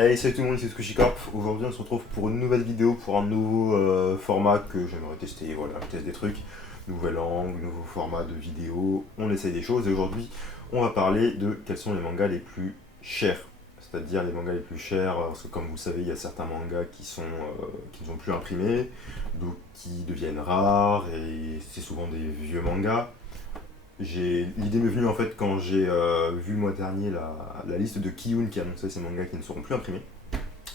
Hey, salut tout le monde, c'est SquishyCorp. Aujourd'hui, on se retrouve pour une nouvelle vidéo, pour un nouveau format que j'aimerais tester. Voilà, je teste des trucs, nouvel angle, nouveau format de vidéo, on essaye des choses. Et aujourd'hui, on va parler de quels sont les mangas les plus chers. C'est-à-dire les mangas les plus chers, parce que comme vous le savez, il y a certains mangas qui ne sont plus imprimés, d'autres qui deviennent rares, et c'est souvent des vieux mangas. L'idée m'est venue en fait quand j'ai vu le mois dernier la liste de Kiyun qui annonçait ces mangas qui ne seront plus imprimés.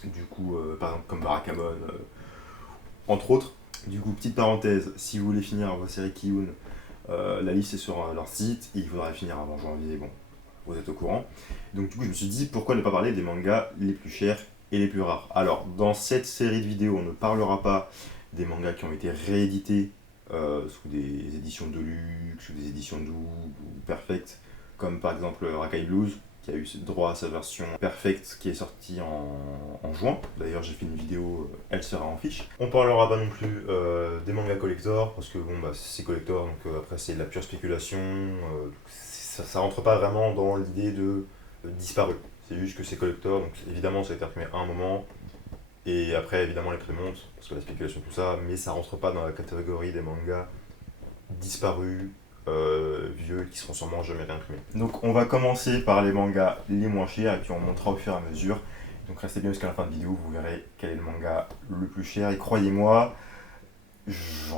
Du coup, par exemple comme Barakamon, entre autres. Du coup, petite parenthèse, si vous voulez finir votre série Kiyun, la liste est sur leur site et il faudra finir avant janvier, bon, vous êtes au courant. Donc du coup, je me suis dit pourquoi ne pas parler des mangas les plus chers et les plus rares. Alors, dans cette série de vidéos, on ne parlera pas des mangas qui ont été réédités sous des éditions de luxe, ou des éditions doubles ou perfect, comme par exemple Rakai Blues, qui a eu droit à sa version perfect qui est sortie en juin. D'ailleurs, j'ai fait une vidéo, elle sera en fiche. On parlera pas non plus des mangas collector, parce que bon, bah, c'est collector, donc après c'est de la pure spéculation. Ça rentre pas vraiment dans l'idée de disparu. C'est juste que c'est collector, donc évidemment ça a été imprimé à un moment, et après, évidemment, les prix montent, parce que la spéculation, tout ça, mais ça rentre pas dans la catégorie des mangas disparus, vieux, qui seront sûrement jamais réimprimés. Donc, on va commencer par les mangas les moins chers, et puis on montera au fur et à mesure. Donc, restez bien jusqu'à la fin de la vidéo, vous verrez quel est le manga le plus cher. Et croyez-moi, j'ai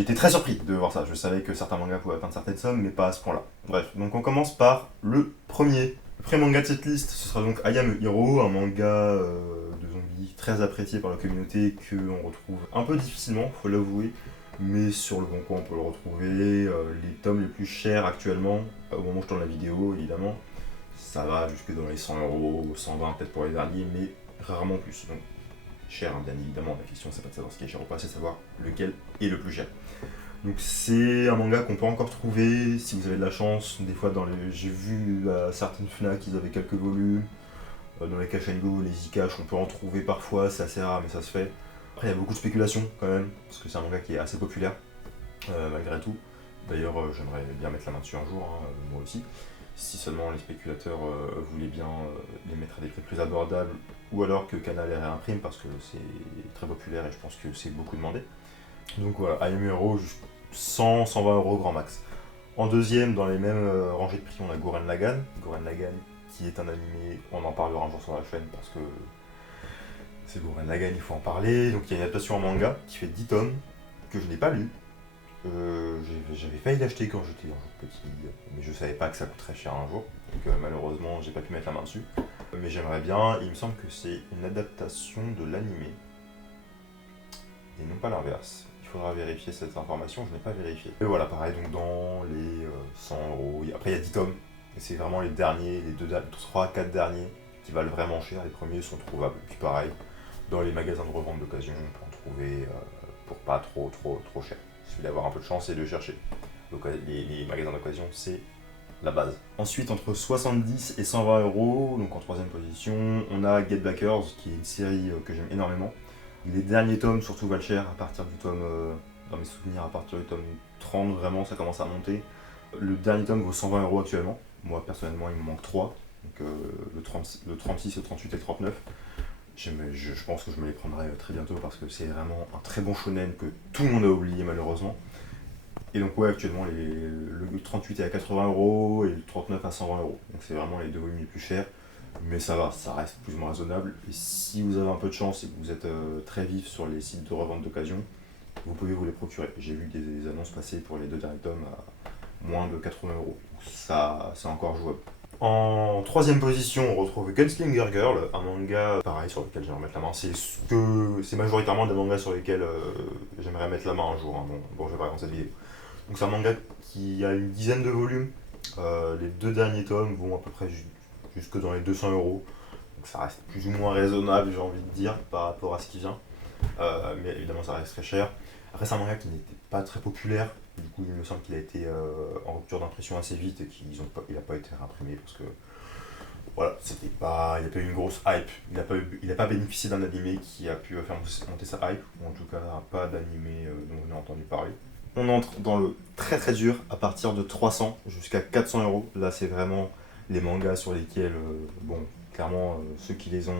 été très surpris de voir ça. Je savais que certains mangas pouvaient atteindre certaines sommes, mais pas à ce point-là. Bref, donc on commence par le premier. Le premier manga de cette liste, ce sera donc I Am a Hero, un manga de zombies très apprécié par la communauté qu'on retrouve un peu difficilement, faut l'avouer, mais sur le bon coin on peut le retrouver. Les tomes les plus chers actuellement, au moment où je tourne la vidéo évidemment, ça va jusque dans les 100 €, 120 peut-être pour les derniers, mais rarement plus. Donc cher, hein, bien évidemment, la question c'est pas de savoir ce qui est cher ou pas, c'est de savoir lequel est le plus cher. Donc c'est un manga qu'on peut encore trouver si vous avez de la chance. Des fois, j'ai vu à certaines Fnac, ils avaient quelques volumes. Dans les Cash and Go, les Zcash, on peut en trouver parfois, c'est assez rare, mais ça se fait. Après, il y a beaucoup de spéculation quand même, parce que c'est un manga qui est assez populaire, malgré tout. D'ailleurs, j'aimerais bien mettre la main dessus un jour, hein, moi aussi. Si seulement les spéculateurs voulaient bien les mettre à des prix plus abordables, ou alors que Canal les réimprime, parce que c'est très populaire et je pense que c'est beaucoup demandé. Donc voilà, I Am a Hero, 100, 120 € grand max. En deuxième, dans les mêmes rangées de prix, on a Gurren Lagann. Gurren Lagann, qui est un animé, on en parlera un jour sur la chaîne parce que c'est Gurren Lagann, il faut en parler. Donc il y a une adaptation en manga qui fait 10 tomes, que je n'ai pas lu. J'avais failli l'acheter quand j'étais petit, mais je savais pas que ça coûterait cher un jour. Donc malheureusement, j'ai pas pu mettre la main dessus. Mais j'aimerais bien, il me semble que c'est une adaptation de l'animé, et non pas l'inverse. Il faudra vérifier cette information, je n'ai pas vérifié. Et voilà, pareil, donc dans les 100 €. Après, il y a 10 tomes, et c'est vraiment les derniers, les 3, 4 derniers qui valent vraiment cher. Les premiers sont trouvables. Puis pareil, dans les magasins de revente d'occasion, on peut en trouver pour pas trop cher. Il suffit d'avoir un peu de chance et de chercher. Donc les magasins d'occasion, c'est la base. Ensuite, entre 70 et 120 €, donc en troisième position, on a Get Backers, qui est une série que j'aime énormément. Les derniers tomes surtout valent cher, à partir du tome, dans mes souvenirs, à partir du tome 30, vraiment ça commence à monter. Le dernier tome vaut 120 € actuellement. Moi personnellement il me manque 3, donc le 36, le 38 et le 39. Je pense que je me les prendrai très bientôt parce que c'est vraiment un très bon shonen que tout le monde a oublié malheureusement. Et donc ouais, actuellement le 38 est à 80 € et le 39 à 120 €. Donc c'est vraiment les deux volumes les plus chers. Mais ça va, ça reste plus ou moins raisonnable. Et si vous avez un peu de chance et que vous êtes très vif sur les sites de revente d'occasion, vous pouvez vous les procurer. J'ai vu des annonces passer pour les deux derniers tomes à moins de 80 €. Donc ça, c'est encore jouable. En troisième position, on retrouve Gunslinger Girl, un manga pareil sur lequel j'aimerais mettre la main. C'est majoritairement des mangas sur lesquels j'aimerais mettre la main un jour. Hein. Bon, je vais pas raconter cette vidéo. Donc c'est un manga qui a une dizaine de volumes. Les deux derniers tomes vont à peu près jusque dans les 200 €. Donc ça reste plus ou moins raisonnable, j'ai envie de dire, par rapport à ce qui vient. Mais évidemment, ça reste très cher. Après, c'est un manga qui n'était pas très populaire. Du coup, il me semble qu'il a été en rupture d'impression assez vite et qu'il n'a pas été réimprimé parce que voilà, il n'y a pas eu une grosse hype. Il n'a pas bénéficié d'un animé qui a pu faire monter sa hype, ou en tout cas pas d'animé dont on a entendu parler. On entre dans le très très dur à partir de 300 jusqu'à 400 €. Là, c'est vraiment les mangas sur lesquels, bon, Clairement, ceux qui les ont,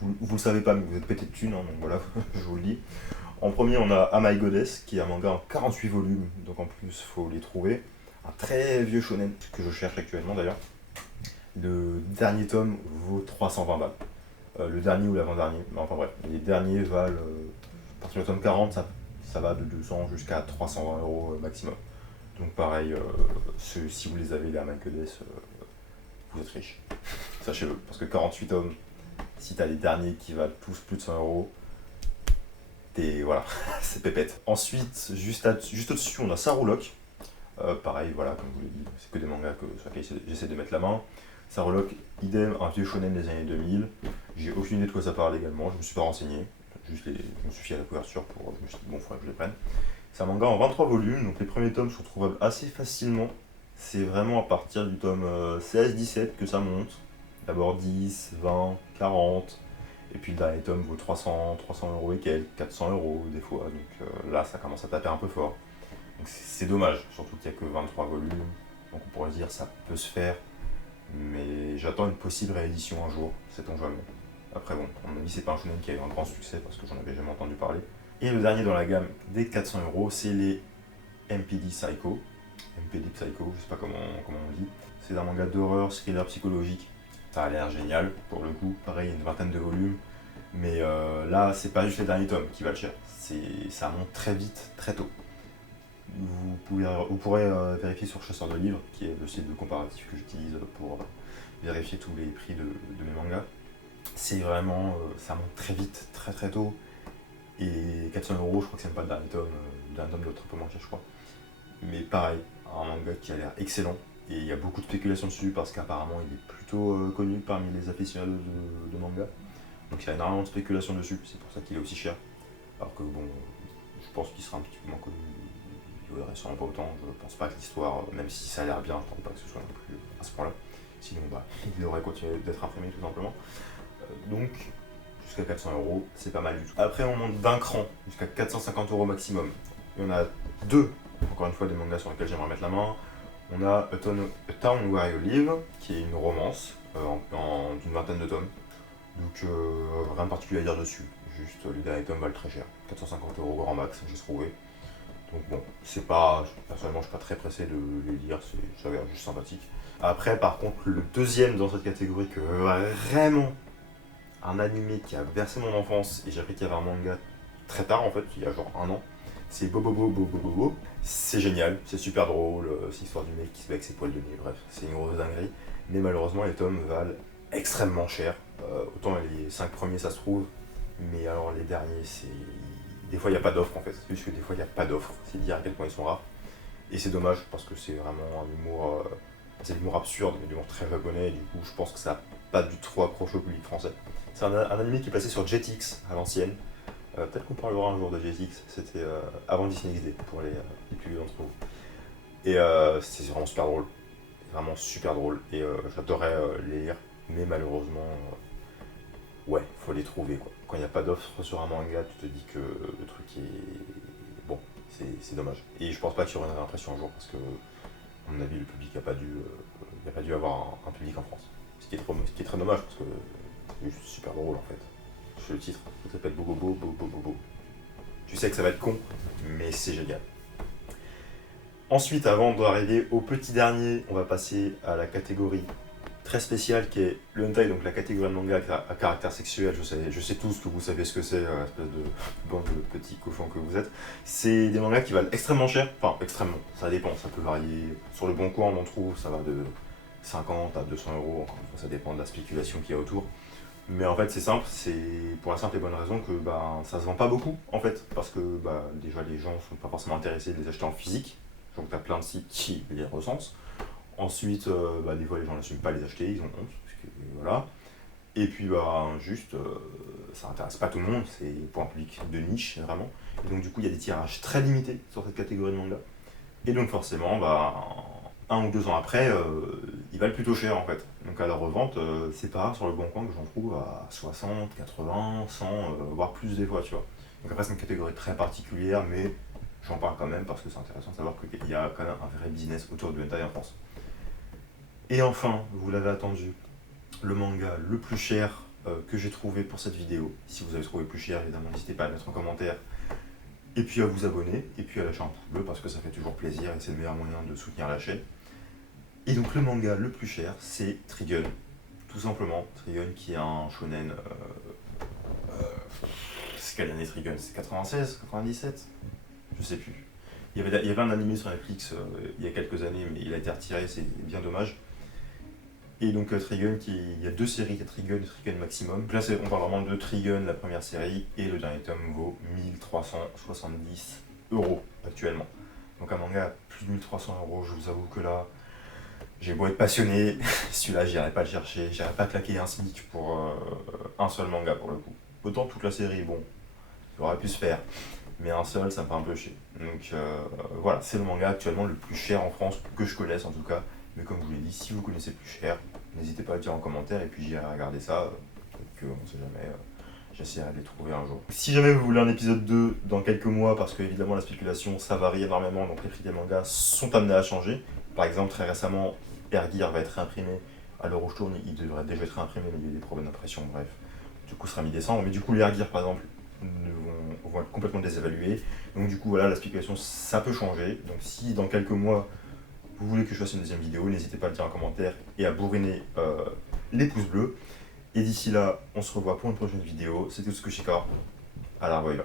vous le savez pas, mais vous êtes pété de thunes, hein, donc voilà, je vous le dis. En premier, on a Am I Goddess, qui est un manga en 48 volumes, donc en plus, faut les trouver. Un très vieux shonen, que je cherche actuellement d'ailleurs. Le dernier tome vaut 320 balles. Le dernier ou l'avant-dernier, enfin bref, les derniers valent, à partir du tome 40, ça va de 200 jusqu'à 320 euros maximum. Donc pareil, si vous les avez, les Am I Goddess, vous êtes riches. Sachez-le, parce que 48 tomes, si t'as les derniers qui valent tous plus de 100 euros, voilà, c'est pépette. Ensuite, juste au-dessus, on a Sarolock. Pareil, voilà, comme je vous l'ai dit, c'est que des mangas sur lesquels j'essaie de mettre la main. Sarolock, idem, un vieux shonen des années 2000. J'ai aucune idée de quoi ça parle également, je me suis pas renseigné. Je me suis fié à la couverture je me suis dit, bon, il faudrait que je les prenne. C'est un manga en 23 volumes, donc les premiers tomes sont trouvables assez facilement. C'est vraiment à partir du tome 16-17 que ça monte. D'abord 10, 20, 40. Et puis le dernier tome vaut 300 euros et quelques, 400 euros des fois. Donc là, ça commence à taper un peu fort. Donc c'est dommage, surtout qu'il n'y a que 23 volumes. Donc on pourrait se dire ça peut se faire. Mais j'attends une possible réédition un jour, sait-on jamais. Après bon, à mon avis, c'est pas un shonen qui a eu un grand succès parce que j'en avais jamais entendu parler. Et le dernier dans la gamme des 400 euros, c'est les MPD Psycho. MPD Psycho, je sais pas comment on dit. C'est un manga d'horreur, thriller psychologique. Ça a l'air génial pour le coup. Pareil, une vingtaine de volumes. Mais là, c'est pas juste les derniers tomes qui valent cher. Ça monte très vite, très tôt. Vous pourrez vérifier sur Chasseur de livres, qui est le site de comparatif que j'utilise pour vérifier tous les prix de mes mangas. C'est vraiment, ça monte très vite, très très tôt. Et 400 euros, je crois que c'est même pas le dernier tome d'autre, un peu moins cher, je crois. Mais pareil, un manga qui a l'air excellent. Et il y a beaucoup de spéculations dessus parce qu'apparemment il est plutôt connu parmi les aficionados de manga. Donc il y a énormément de spéculations dessus, c'est pour ça qu'il est aussi cher. Alors que bon, je pense qu'il sera un petit peu moins connu, il vaudrait sûrement pas autant. Je pense pas que l'histoire, même si ça a l'air bien, je pense pas que ce soit non plus à ce point-là. Sinon, il aurait continué d'être imprimé tout simplement. Donc, jusqu'à 400 euros, c'est pas mal du tout. Après, on monte d'un cran, jusqu'à 450 euros maximum. Il y en a deux, encore une fois, des mangas sur lesquels j'aimerais mettre la main. On a A Town Where You Live, qui est une romance d'une vingtaine de tomes. Donc rien de particulier à dire dessus. Juste les derniers tomes valent très cher. 450 euros grand max, j'ai trouvé. Donc bon, personnellement je suis pas très pressé de les lire, ça a l'air juste sympathique. Après par contre le deuxième dans cette catégorie que vraiment un animé qui a versé mon enfance, et j'ai appris qu'il y avait un manga très tard en fait, il y a genre un an, c'est Bobobo Bobobo. C'est génial, c'est super drôle, c'est l'histoire du mec qui se bat avec ses poils de nez, bref, c'est une grosse dinguerie. Mais malheureusement les tomes valent extrêmement cher. Autant les 5 premiers ça se trouve, mais alors les derniers c'est... Des fois il n'y a pas d'offre en fait, c'est juste que des fois il n'y a pas d'offre, c'est dire à quel point ils sont rares. Et c'est dommage parce que c'est vraiment un humour... c'est de l'humour absurde, mais de l'humour très japonais, et du coup je pense que ça n'a pas du tout accroché au public français. C'est un anime qui est passé sur Jetix à l'ancienne. Peut-être qu'on parlera un jour de Jetix, c'était avant Disney XD pour les plus vieux d'entre vous. Et c'était vraiment super drôle, vraiment super drôle, et j'adorais les lire, mais malheureusement, ouais, faut les trouver quoi. Quand il n'y a pas d'offre sur un manga, tu te dis que le truc est... Bon, c'est dommage. Et je pense pas qu'il y aura une réimpression un jour, parce que, à mon avis, le public n'a pas dû avoir un public en France. Ce qui est très dommage, parce que c'est juste super drôle en fait. Le titre, ça s'appelle Bobobo, Bobobo. Tu sais que ça va être con, mais c'est génial. Ensuite, avant d'arriver au petit dernier, on va passer à la catégorie très spéciale qui est le hentai, donc la catégorie de manga à caractère sexuel. Je sais tous que vous savez ce que c'est, espèce de bande de petits cochons que vous êtes. C'est des mangas qui valent extrêmement cher, enfin extrêmement, ça dépend, ça peut varier. Sur le bon coin, on en trouve, ça va de 50 à 200 euros, encore une fois, ça dépend de la spéculation qu'il y a autour. Mais en fait, c'est simple, c'est pour la simple et bonne raison que ça se vend pas beaucoup, en fait, parce que déjà les gens sont pas forcément intéressés de les acheter en physique, donc t'as plein de sites qui les recensent. Ensuite, des fois les gens n'assument pas les acheter, ils ont honte, parce que, voilà. Et puis ça intéresse pas tout le monde, c'est pour un public de niche, vraiment. Et donc du coup, il y a des tirages très limités sur cette catégorie de manga. Et donc forcément, 1 ou 2 ans après, ils valent plutôt cher en fait. Donc à la revente, c'est pas rare sur le bon coin que j'en trouve à 60, 80, 100, voire plus des fois, tu vois. Donc après c'est une catégorie très particulière, mais j'en parle quand même parce que c'est intéressant de savoir qu'il y a quand même un vrai business autour du hentai en France. Et enfin, vous l'avez attendu, le manga le plus cher que j'ai trouvé pour cette vidéo. Si vous avez trouvé plus cher, évidemment, n'hésitez pas à le mettre en commentaire. Et puis à vous abonner, et puis à lâcher un pouce bleu parce que ça fait toujours plaisir et c'est le meilleur moyen de soutenir la chaîne. Et donc le manga le plus cher, c'est Trigun. Tout simplement, Trigun qui est un shonen. C'est quelle année Trigun? C'est 96, 97? Je sais plus. Il y avait un animé sur Netflix il y a quelques années, mais il a été retiré, c'est bien dommage. Et donc Trigun, il y a deux séries, il y a Trigun et Trigun Maximum. Donc là, on parle vraiment de Trigun, la première série, et le dernier tome vaut 1370 € actuellement. Donc un manga à plus de 1300 €, je vous avoue que là, j'ai beau être passionné, celui-là, j'irai pas le chercher, j'irai pas claquer un SMIC pour un seul manga pour le coup. Autant toute la série, bon, ça aurait pu se faire, mais un seul, ça me fait un peu chier. Donc voilà, c'est le manga actuellement le plus cher en France, que je connaisse en tout cas. Mais comme je vous l'ai dit, si vous connaissez plus cher, n'hésitez pas à le dire en commentaire et puis j'irai regarder ça. Peut-être qu'on ne sait jamais, j'essaierai de les trouver un jour. Si jamais vous voulez un épisode 2 dans quelques mois, parce que évidemment la spéculation ça varie énormément, donc les prix des mangas sont amenés à changer. Par exemple, très récemment, Air Gear va être réimprimé. À l'heure où je tourne, il devrait déjà être réimprimé, mais il y a eu des problèmes d'impression, bref. Du coup, ce sera mi-décembre. Mais du coup, les Air Gear, par exemple, vont être complètement désévalués. Donc du coup, voilà, la spéculation, ça peut changer. Donc si dans quelques mois, vous voulez que je fasse une deuxième vidéo, n'hésitez pas à le dire en commentaire et à bourriner les pouces bleus. Et d'ici là, on se revoit pour une prochaine vidéo. C'était Tsukushika. À la revoyure.